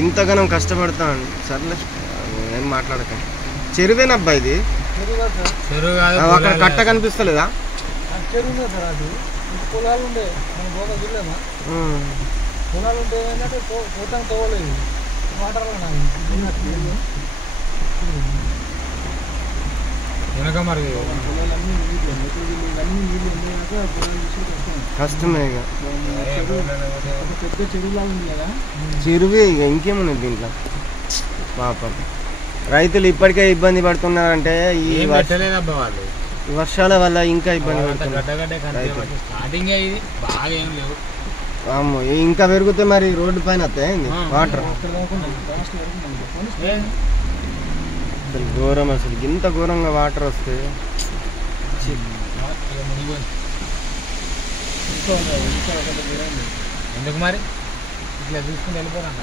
ఇంతగానం కష్టపడతాను సర్లే ఏం మాట్లాడక. చెరువేనబ్బా ఇది, అక్కడ కట్ట కనిపిస్తలేదా? పొలాలు ఉండే మన పోగా చూడలేమా, పొలాలు ఉంటే ఏంటంటే పోతాం తోవలేదు వాటర్ వెనక మరి కష్టమే. ఇక పెద్ద చెరువులా ఉంది కదా, చెరువే ఇక ఇంకేమున్నది దీంట్లో. పాపం రైతులు ఇప్పటికే ఇబ్బంది పడుతున్నారంటే ఈ వర్షాల వల్ల ఇంకా ఇబ్బంది పడుతున్నారు. ఇంకా పెరిగితే మరి రోడ్డు పైన వస్తాయి వాటర్. అసలు ఘోరం, అసలు ఇంత ఘోరంగా వాటర్ వస్తే ఎందుకు మరి ఇట్లా చూసుకుని వెళ్ళిపోరన్న.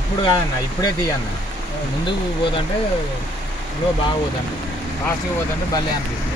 ఇప్పుడు కాదన్న, ఇప్పుడే తీయన్న. ముందుకు పోతుంటే బాగా పోతుంటే ఫాస్ట్గా పోతుంటే భలే అనిపిస్తుంది.